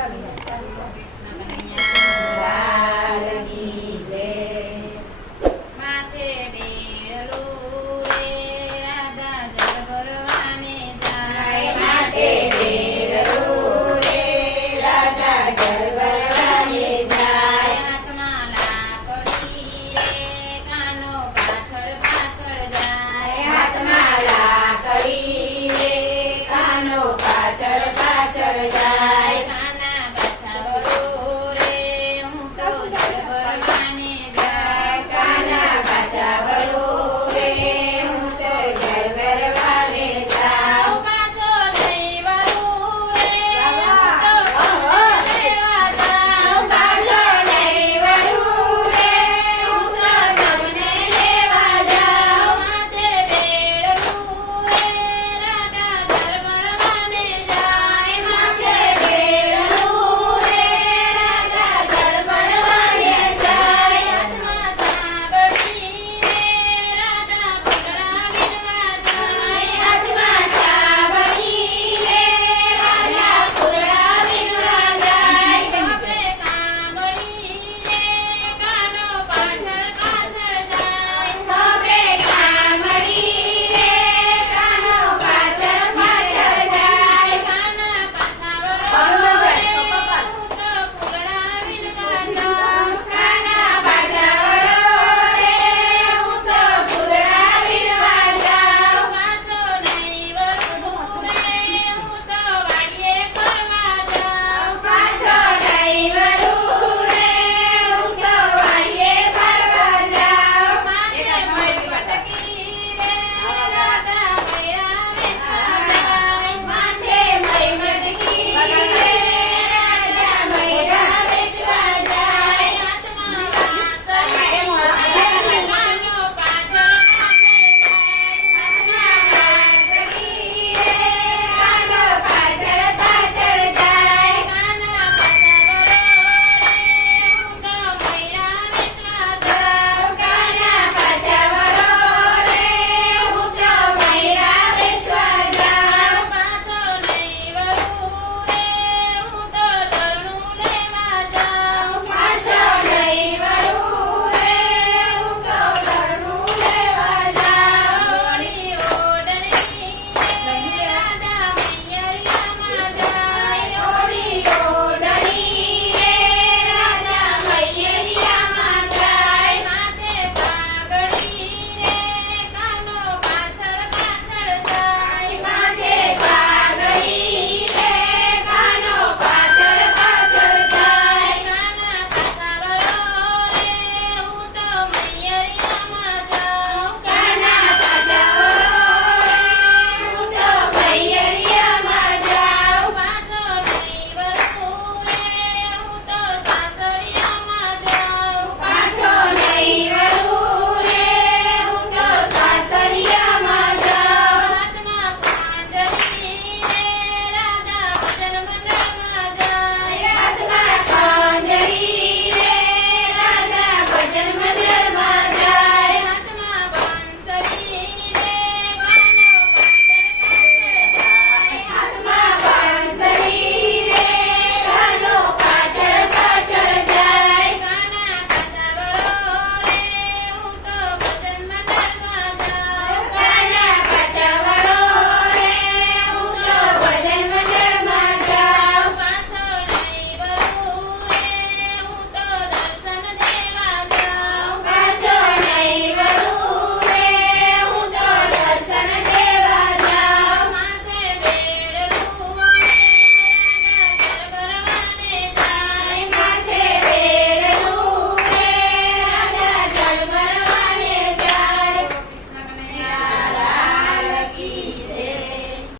Vishnu मि Madha जगरवाई